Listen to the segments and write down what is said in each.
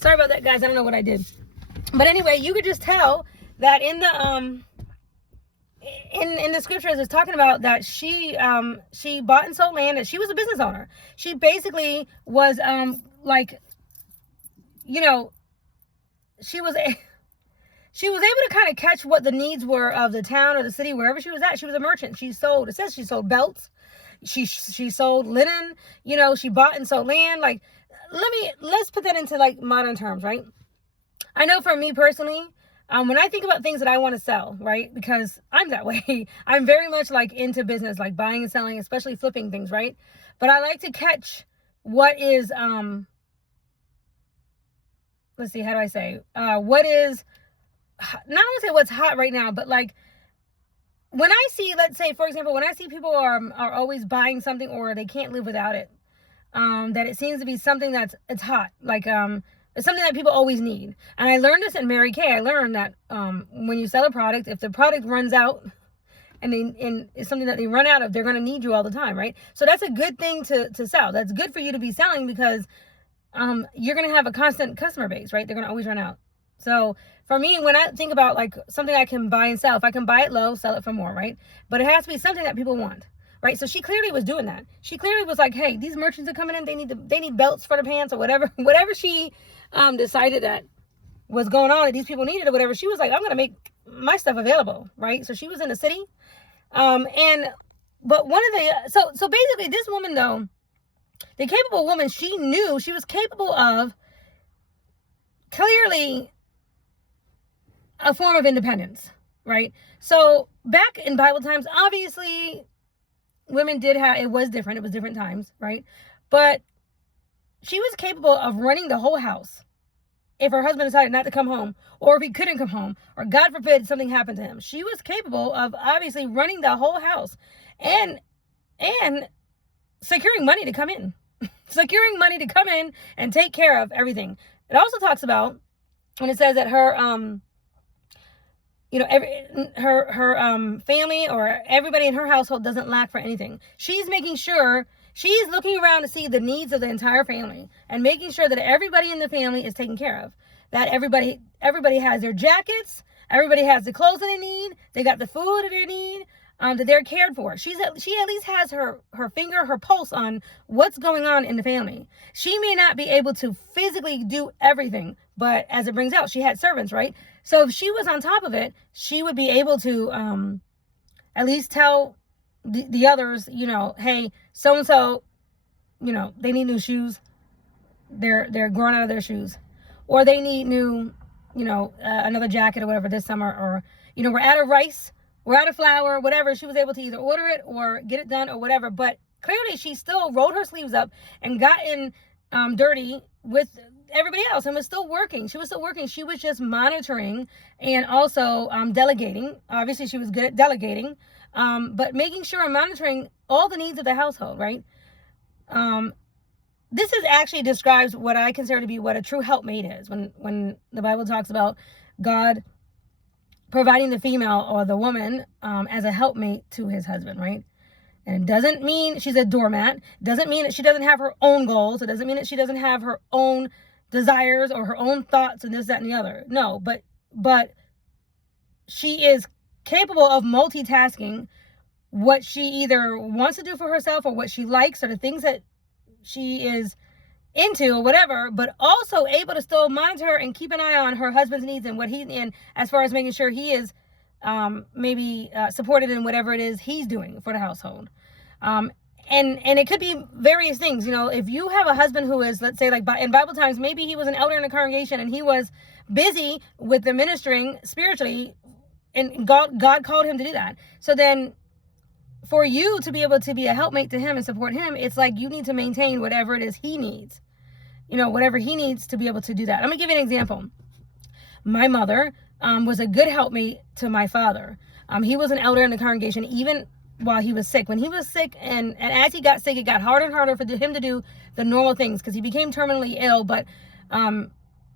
Sorry about that, guys. I don't know what I did. But anyway, you could just tell that in the in the scriptures, it's talking about that she bought and sold land, that she was a business owner. She basically was like, you know, she was able to kind of catch what the needs were of the town or the city, wherever she was at. She was a merchant. She sold, it says she sold belts. She sold linen, you know, she bought and sold land. Like, let's put that into like modern terms, right? I know for me personally, when I think about things that I want to sell, right? Because I'm that way. I'm very much like into business, like buying and selling, especially flipping things, right? But I like to catch what is, let's see, how do I say? What is, not only say what's hot right now, but like, when I see, let's say, for example, when I see people are always buying something or they can't live without it, that it seems to be something it's hot. Like, it's something that people always need. And I learned this in Mary Kay. I learned that when you sell a product, if the product runs out and it's something that they run out of, they're going to need you all the time, right? So that's a good thing to sell. That's good for you to be selling because you're going to have a constant customer base, right? They're going to always run out. So for me, when I think about like something I can buy and sell, if I can buy it low, sell it for more, right? But it has to be something that people want. Right, so she clearly was doing that. She clearly was like, "Hey, these merchants are coming in. They need belts for the pants or whatever she decided that was going on that these people needed or whatever." She was like, "I'm gonna make my stuff available." Right, so she was in the city, but one of the so basically this woman though, the capable woman, she knew she was capable of clearly a form of independence. Right, so back in Bible times, obviously. Women did have, it was different. It was different times, right? But she was capable of running the whole house if her husband decided not to come home, or if he couldn't come home, or God forbid something happened to him. She was capable of obviously running the whole house and securing money to come in. Securing money to come in and take care of everything. It also talks about when it says that her her family or everybody in her household doesn't lack for anything. She's making sure, she's looking around to see the needs of the entire family and making sure that everybody in the family is taken care of. That everybody has their jackets, everybody has the clothes that they need, they got the food that they need, that they're cared for. She at least has her finger, her pulse on what's going on in the family. She may not be able to physically do everything, but as it brings out, she had servants, right? So if she was on top of it, she would be able to at least tell the others, you know, hey, so-and-so, you know, they need new shoes. They're growing out of their shoes. Or they need new, you know, another jacket or whatever this summer. Or, you know, we're out of rice, we're out of flour, whatever. She was able to either order it or get it done or whatever. But clearly she still rolled her sleeves up and got in dirty with everybody else and was still working. She was still working. She was just monitoring and also delegating. Obviously, she was good at delegating, but making sure and monitoring all the needs of the household, right? This is actually describes what I consider to be what a true helpmate is. When the Bible talks about God providing the female or the woman as a helpmate to his husband, right? And it doesn't mean she's a doormat. It doesn't mean that she doesn't have her own goals. It doesn't mean that she doesn't have her own desires or her own thoughts and this, that, and the other. No, but she is capable of multitasking what she either wants to do for herself or what she likes or the things that she is into or whatever, but also able to still monitor and keep an eye on her husband's needs and what he's in as far as making sure he is supported in whatever it is he's doing for the household. And it could be various things. You know, if you have a husband who is, let's say, like in Bible times, maybe he was an elder in a congregation and he was busy with the ministering spiritually, and God called him to do that. So then for you to be able to be a helpmate to him and support him, it's like you need to maintain whatever it is he needs. You know, whatever he needs to be able to do that. I'm going to give you an example. My mother was a good helpmate to my father. He was an elder in the congregation even while he was sick. When he was sick and as he got sick, it got harder and harder for him to do the normal things because he became terminally ill, but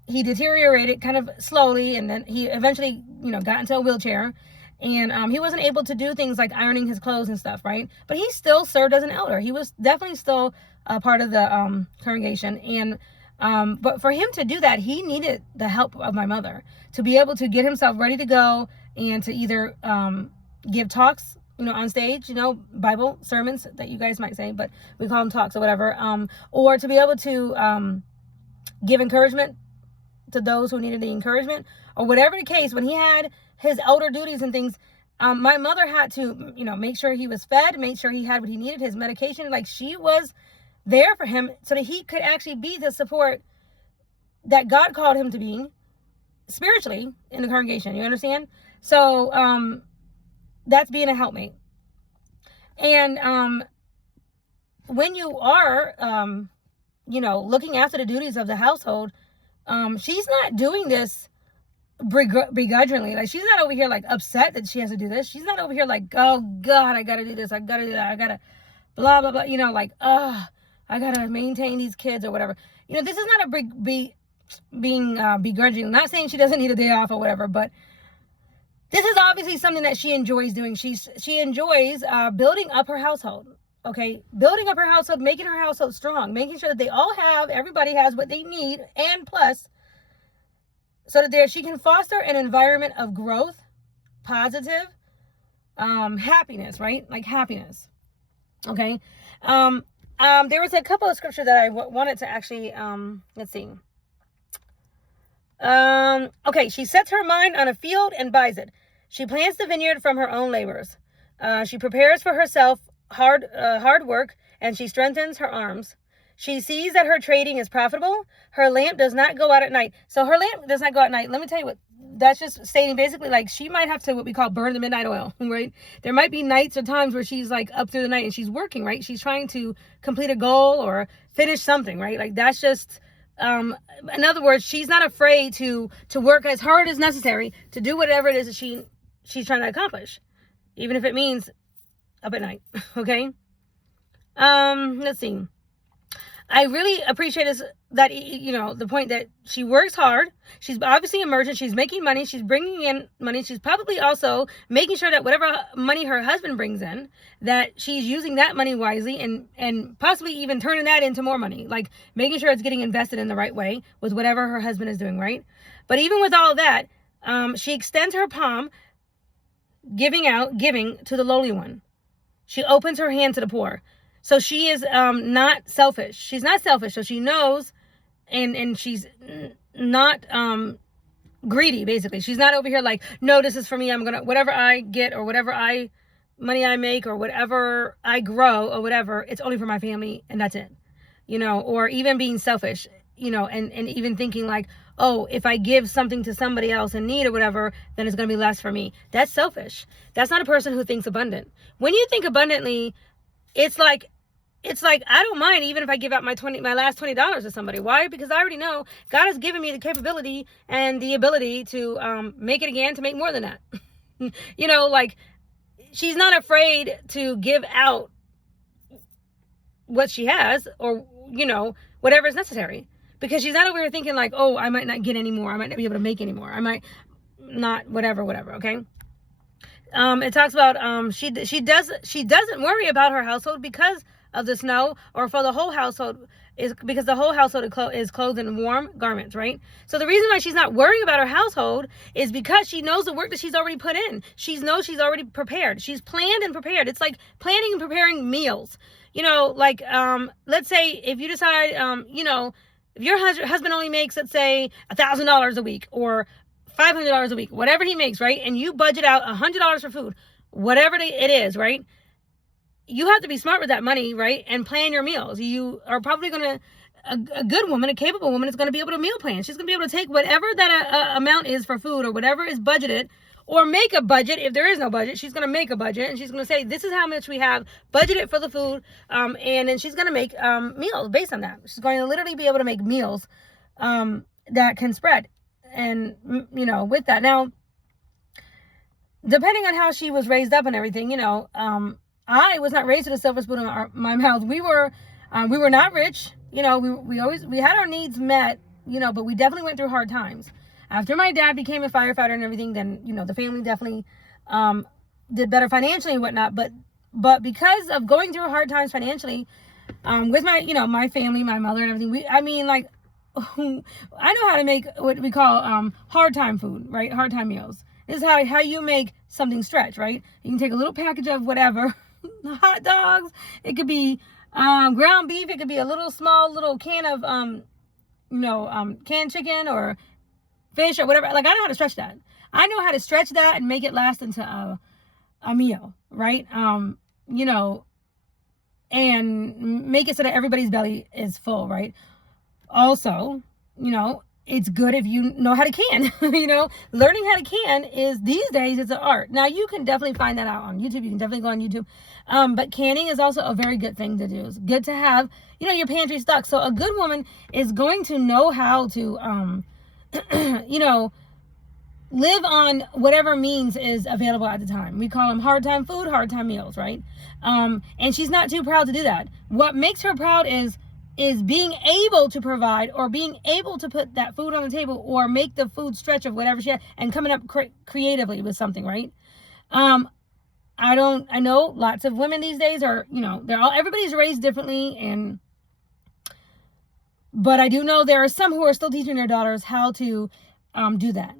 he deteriorated kind of slowly, and then he eventually, you know, got into a wheelchair, and he wasn't able to do things like ironing his clothes and stuff, right? But he still served as an elder. He was definitely still a part of the congregation, and But for him to do that, he needed the help of my mother to be able to get himself ready to go and to either give talks, on stage, Bible sermons that you guys might say, but we call them talks or whatever, or to be able to give encouragement to those who needed the encouragement, or whatever the case. When he had his elder duties and things, my mother had to, make sure he was fed, make sure he had what he needed, his medication. Like, she was there for him so that he could actually be the support that God called him to be spiritually in the congregation. You understand? So that's being a helpmate. And when you are looking after the duties of the household, she's not doing this begrudgingly. Like, she's not over here like upset that she has to do this. She's not over here like, oh God, I gotta do this, I gotta do that, I gotta blah blah blah, I gotta maintain these kids or whatever. This is not a being begrudging. I'm not saying she doesn't need a day off or whatever, but this is obviously something that she enjoys doing. She enjoys building up her household. Okay, building up her household, making her household strong, making sure that everybody has what they need, and plus, so that she can foster an environment of growth, positive, happiness, right? Like happiness. Okay. There was a couple of scripture that I wanted to actually, let's see. Okay, she sets her mind on a field and buys it. She plants the vineyard from her own labors. She prepares for herself hard work, and she strengthens her arms. She sees that her trading is profitable. Her lamp does not go out at night. So her lamp does not go out at night. Let me tell you what that's just stating. Basically, like, she might have to, what we call, burn the midnight oil, right? There might be nights or times where she's like up through the night and she's working, right? She's trying to complete a goal or finish something, right? Like, that's just, in other words, she's not afraid to work as hard as necessary to do whatever it is that she's trying to accomplish, even if it means up at night. Okay. Let's see. I really appreciate that the point that she works hard. She's obviously a merchant. She's making money. She's bringing in money. She's probably also making sure that whatever money her husband brings in, that she's using that money wisely and possibly even turning that into more money, like making sure it's getting invested in the right way with whatever her husband is doing, right? But even with all that, she extends her palm, giving to the lowly one. She opens her hand to the poor. So she is not selfish. She's not selfish. So she knows, and she's not greedy, basically. She's not over here like, no, this is for me. I'm going to, whatever I get or whatever money I make or whatever I grow or whatever, it's only for my family and that's it. Or even being selfish, and even thinking like, oh, if I give something to somebody else in need or whatever, then it's going to be less for me. That's selfish. That's not a person who thinks abundant. When you think abundantly, it's like, I don't mind even if I give out my last $20 to somebody. Why? Because I already know God has given me the capability and the ability to make it again, to make more than that. Like, she's not afraid to give out what she has or, whatever is necessary. Because she's not over here thinking like, oh, I might not get any more. I might not be able to make any more. I might not, whatever, okay? It talks about she doesn't worry about her household because of the snow, or for the whole household, is because the whole household is clothed in warm garments, right? So the reason why she's not worrying about her household is because she knows the work that she's already put in. She knows she's already prepared. She's planned and prepared. It's like planning and preparing meals. Let's say if you decide, if your husband only makes, let's say, $1,000 a week or $500 a week, whatever he makes, right? And you budget out $100 for food, whatever it is, right? You have to be smart with that money, right? And plan your meals. You are probably going to, a good woman, a capable woman is going to be able to meal plan. She's going to be able to take whatever that amount is for food or whatever is budgeted, or make a budget. If there is no budget, she's going to make a budget and she's going to say, this is how much we have budgeted for the food. And then she's going to make meals based on that. She's going to literally be able to make meals that can spread. And, with that. Now, depending on how she was raised up and everything, I was not raised with a silver spoon in my mouth. We were not rich. We had our needs met, but we definitely went through hard times. After my dad became a firefighter and everything, then, the family definitely did better financially and whatnot. But because of going through hard times financially, with my, my family, my mother and everything, I know how to make what we call hard time food, right? Hard time meals. This is how you make something stretch, right? You can take a little package of whatever, hot dogs. It could be ground beef. It could be a small little can of canned chicken or fish or whatever. Like, I know how to stretch that. I know how to stretch that and make it last into a meal, right? And make it so that everybody's belly is full, right? Also, it's good if you know how to can. Learning how to can is, these days, it's an art. Now, you can definitely find that out on YouTube. You can definitely go on YouTube. But canning is also a very good thing to do. It's good to have, your pantry stocked. So a good woman is going to know how to, live on whatever means is available at the time. We call them hard time food, hard time meals, right? And she's not too proud to do that. What makes her proud is being able to provide, or being able to put that food on the table, or make the food stretch of whatever she has, and coming up creatively with something, right? I know lots of women these days are, everybody's raised differently, but I do know there are some who are still teaching their daughters how to do that.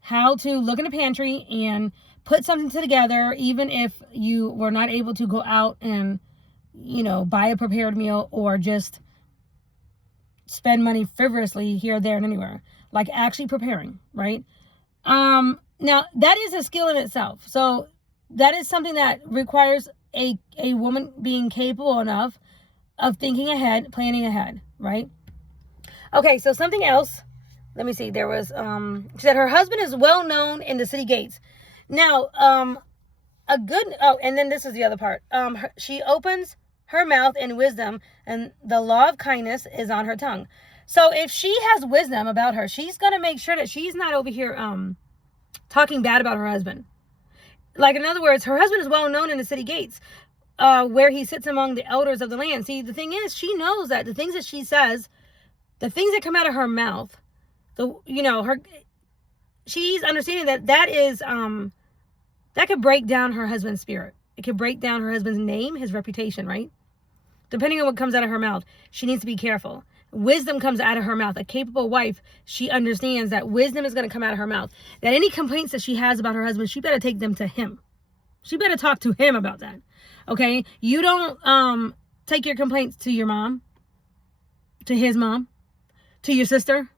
How to look in a pantry and put something together, even if you were not able to go out and, buy a prepared meal, or just spend money frivolously here, there, and anywhere. Like, actually preparing, right? Now, that is a skill in itself. So that is something that requires a woman being capable enough of thinking ahead, planning ahead, right? Okay, so something else. Let me see. There was, she said her husband is well known in the city gates. Now, and then this is the other part. She opens her mouth in wisdom, and the law of kindness is on her tongue. So if she has wisdom about her, she's going to make sure that she's not over here, talking bad about her husband. Like, in other words, her husband is well known in the city gates, where he sits among the elders of the land. See, the thing is, she knows that the things that she says, the things that come out of her mouth, she's understanding that is, that could break down her husband's spirit. It could break down her husband's name, his reputation, right? Depending on what comes out of her mouth, she needs to be careful. Wisdom comes out of her mouth. A capable wife, she understands that wisdom is going to come out of her mouth. That any complaints that she has about her husband, she better take them to him. She better talk to him about that. Okay? You don't take your complaints to your mom, to his mom, to your sister,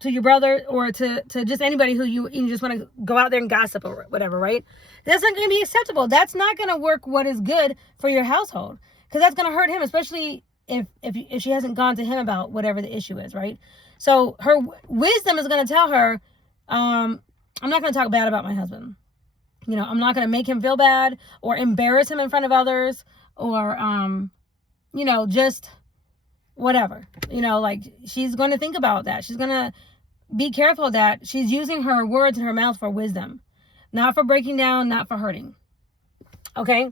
to your brother, or to just anybody who you just want to go out there and gossip or whatever, right? That's not going to be acceptable. That's not going to work what is good for your household, because that's going to hurt him, especially if she hasn't gone to him about whatever the issue is, right? So her wisdom is going to tell her, I'm not going to talk bad about my husband. I'm not going to make him feel bad or embarrass him in front of others, or, just whatever, like, she's going to think about that. She's going to be careful that she's using her words and her mouth for wisdom, not for breaking down, not for hurting. Okay.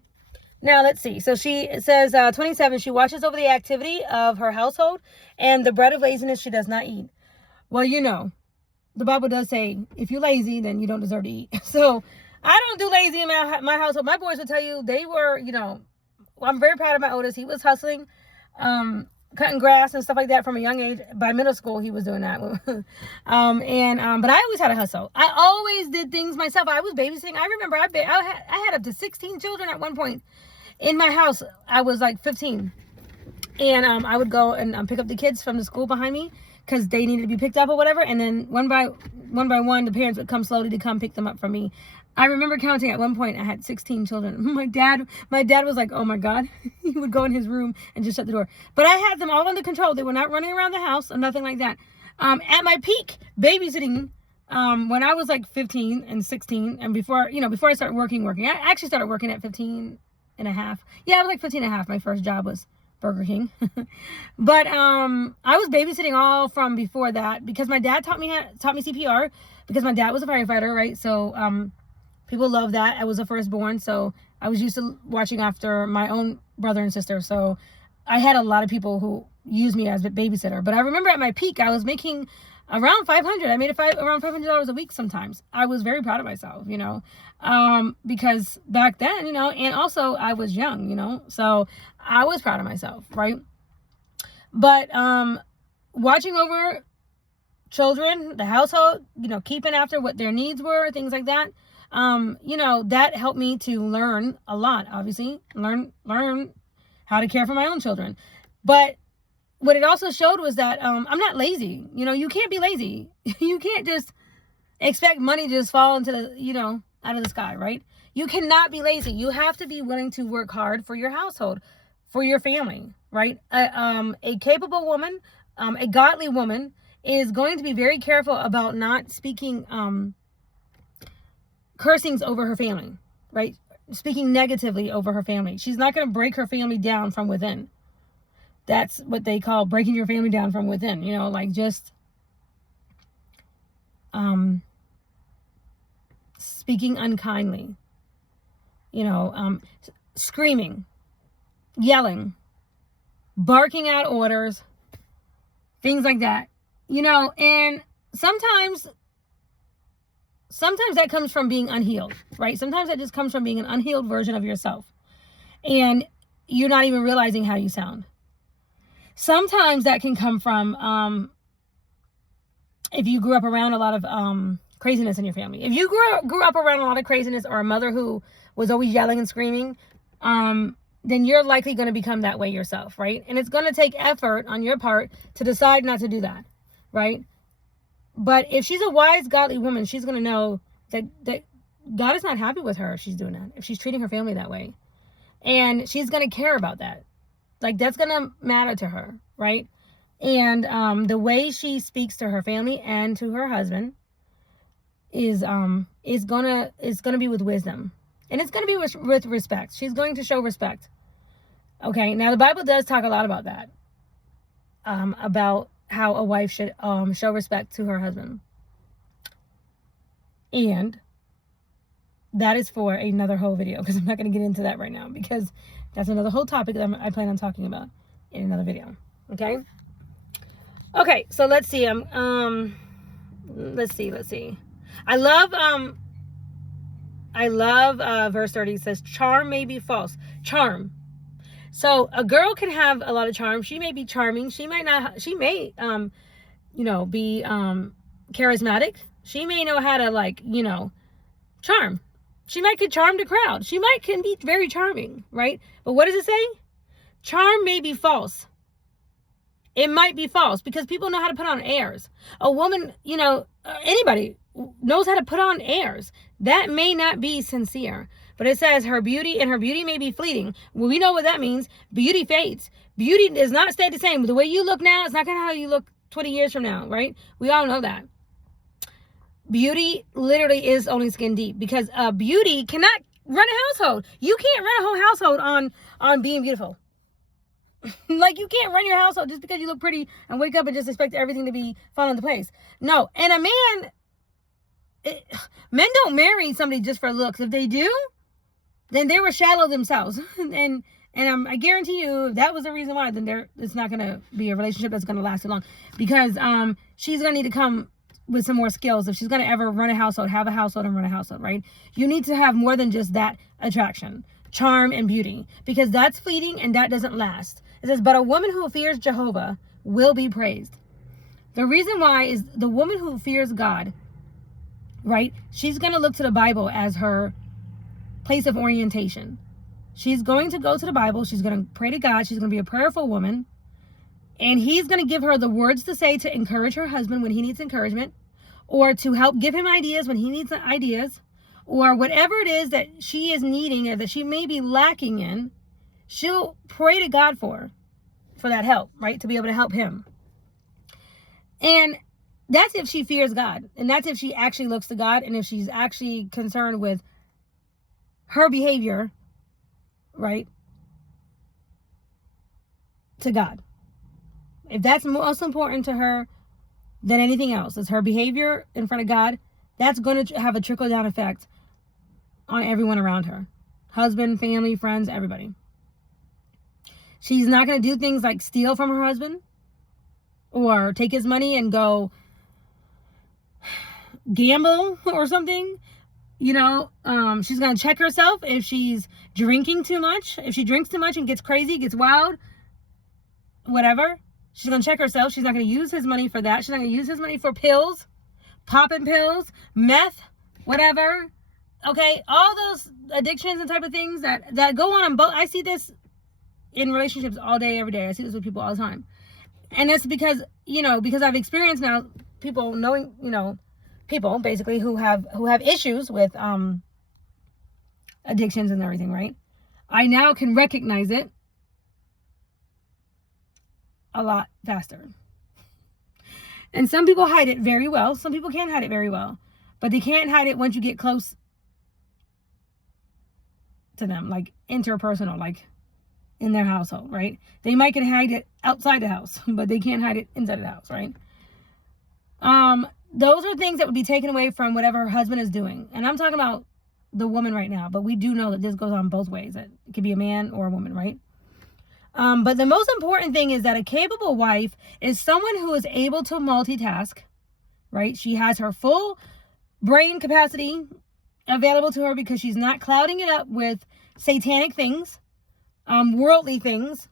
Now let's see. So it says, 27, she watches over the activity of her household, and the bread of laziness she does not eat. Well, the Bible does say, if you're lazy, then you don't deserve to eat. So I don't do lazy in my household. My boys will tell you, they were, I'm very proud of my oldest. He was hustling, cutting grass and stuff like that from a young age. By middle school, he was doing that. But I always had a hustle. I always did things myself. I was babysitting. I remember I had up to 16 children at one point in my house. I was like 15. And I would go and pick up the kids from the school behind me, because they needed to be picked up or whatever. And then one by one, the parents would come slowly to come pick them up from me. I remember counting at one point, I had 16 children. My dad was like, oh my God. He would go in his room and just shut the door. But I had them all under control. They were not running around the house or nothing like that. At my peak babysitting, when I was like 15 and 16, and before I started working, I actually started working at 15 and a half. Yeah, I was like 15 and a half. My first job was Burger King. But I was babysitting all from before that, because my dad taught me CPR, because my dad was a firefighter, right? So people love that. I was a firstborn, so I was used to watching after my own brother and sister. So I had a lot of people who used me as a babysitter. But I remember at my peak, I was making around $500. I made around $500 a week sometimes. I was very proud of myself, because back then, and also I was young, so I was proud of myself, right? But watching over children, the household, keeping after what their needs were, things like that. That helped me to learn a lot, obviously. Learn how to care for my own children. But what it also showed was that I'm not lazy. You can't be lazy. You can't just expect money to just fall into the, out of the sky, right? You cannot be lazy. You have to be willing to work hard for your household, for your family, right? A capable woman, a godly woman is going to be very careful about not speaking cursings over her family, right? Speaking negatively over her family. She's not going to break her family down from within. That's what they call breaking your family down from within, just speaking unkindly, screaming, yelling, barking out orders, things like that, and sometimes that comes from being unhealed, right? Sometimes that just comes from being an unhealed version of yourself, and you're not even realizing how you sound. Sometimes that can come from if you grew up around a lot of craziness in your family. If you grew up around a lot of craziness, or a mother who was always yelling and screaming, then you're likely going to become that way yourself, right? And it's going to take effort on your part to decide not to do that, right? But if she's a wise, godly woman, she's going to know that God is not happy with her if she's doing that, if she's treating her family that way. And she's going to care about that. Like, that's going to matter to her, right? And the way she speaks to her family and to her husband is gonna be with wisdom, and it's gonna be with respect. She's going to show respect. Okay, now the Bible does talk a lot about that, about how a wife should show respect to her husband, and that is for another whole video, because I'm not going to get into that right now, because that's another whole topic that I plan on talking about in another video. Okay, so let's see. Let's see. I love verse 30. It says, charm may be false. Charm. So a girl can have a lot of charm. She may be charming. She may be charismatic. She may know how to charm. She might could charm the crowd. She can be very charming, right? But what does it say? Charm may be false. It might be false, because people know how to put on airs. A woman, anybody knows how to put on airs. That may not be sincere. But it says her beauty may be fleeting. Well, we know what that means. Beauty fades. Beauty does not stay the same. The way you look now, it's not going to how you look 20 years from now, right? We all know that. Beauty literally is only skin deep, because beauty cannot run a household. You can't run a whole household on being beautiful. Like, you can't run your household just because you look pretty and wake up and just expect everything to fall into place. No. And men don't marry somebody just for looks. If they do, then they were shallow themselves. And I guarantee you, if that was the reason why, then it's not going to be a relationship that's going to last too long. Because she's going to need to come with some more skills if she's going to ever run a household, have a household, and run a household, right? You need to have more than just that attraction, charm, and beauty, because that's fleeting and that doesn't last. It says, but a woman who fears Jehovah will be praised. The reason why is the woman who fears God, right? She's going to look to the Bible as her place of orientation. She's going to go to the Bible. She's going to pray to God. She's going to be a prayerful woman. And he's going to give her the words to say to encourage her husband when he needs encouragement, or to help give him ideas when he needs ideas, or whatever it is that she is needing or that she may be lacking in. She'll pray to God for that help, right? To be able to help him. And that's if she fears God. And that's if she actually looks to God, and if she's actually concerned with her behavior, right, to God. If that's most important to her than anything else, is her behavior in front of God, that's going to have a trickle-down effect on everyone around her. Husband, family, friends, everybody. She's not going to do things like steal from her husband or take his money and go gamble or something. She's going to check herself if she's drinking too much. If she drinks too much and gets crazy, gets wild, whatever, She's going to check herself. She's not going to use his money for that. She's not going to use his money for pills, popping pills, meth, whatever. Okay, all those addictions and type of things that go on both. I see this in relationships all day, every day. I see this with people all the time. And that's because, because I've experienced now people knowing, people basically who have issues with addictions and everything, right? I now can recognize it a lot faster. And some people hide it very well. Some people can't hide it very well. But they can't hide it once you get close to them, like interpersonal, like in their household, right? They might can hide it outside the house, but they can't hide it inside the house, right? Those are things that would be taken away from whatever her husband is doing. And I'm talking about the woman right now, but we do know that this goes on both ways. It could be a man or a woman, right? But the most important thing is that a capable wife is someone who is able to multitask, right? She has her full brain capacity available to her because she's not clouding it up with satanic things, worldly things,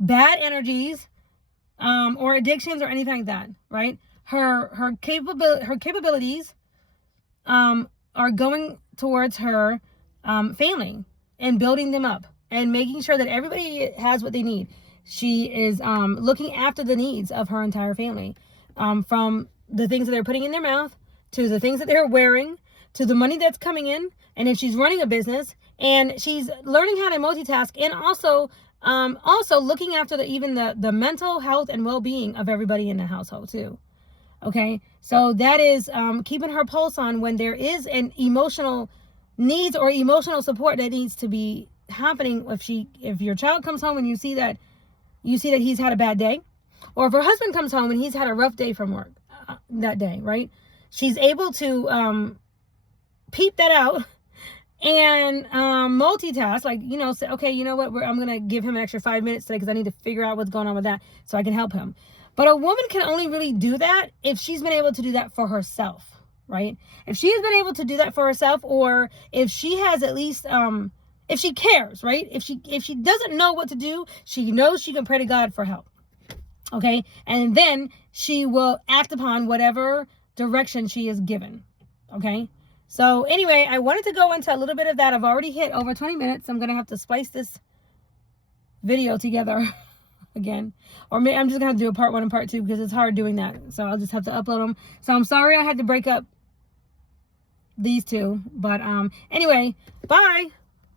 bad energies, or addictions or anything like that, right? Her capabilities are going towards her family and building them up and making sure that everybody has what they need. She is looking after the needs of her entire family, from the things that they're putting in their mouth to the things that they're wearing to the money that's coming in. And if she's running a business, and she's learning how to multitask, and also looking after the mental health and well-being of everybody in the household too. Okay, so that is keeping her pulse on when there is an emotional needs or emotional support that needs to be happening. If your child comes home and you see that he's had a bad day, or if her husband comes home and he's had a rough day from work that day, right? She's able to peep that out and multitask, like, say, okay, you know what, I'm gonna give him an extra 5 minutes today because I need to figure out what's going on with that so I can help him. But a woman can only really do that if she's been able to do that for herself, right? If she has been able to do that for herself, or if she has at least if she cares, right? If she doesn't know what to do, she knows she can pray to God for help. Okay? And then she will act upon whatever direction she is given. Okay? So anyway, I wanted to go into a little bit of that. I've already hit over 20 minutes. I'm going to have to splice this video together again. Or maybe I'm just going to have to do a part 1 and part 2 because it's hard doing that. So I'll just have to upload them. So I'm sorry I had to break up these two. But anyway, bye.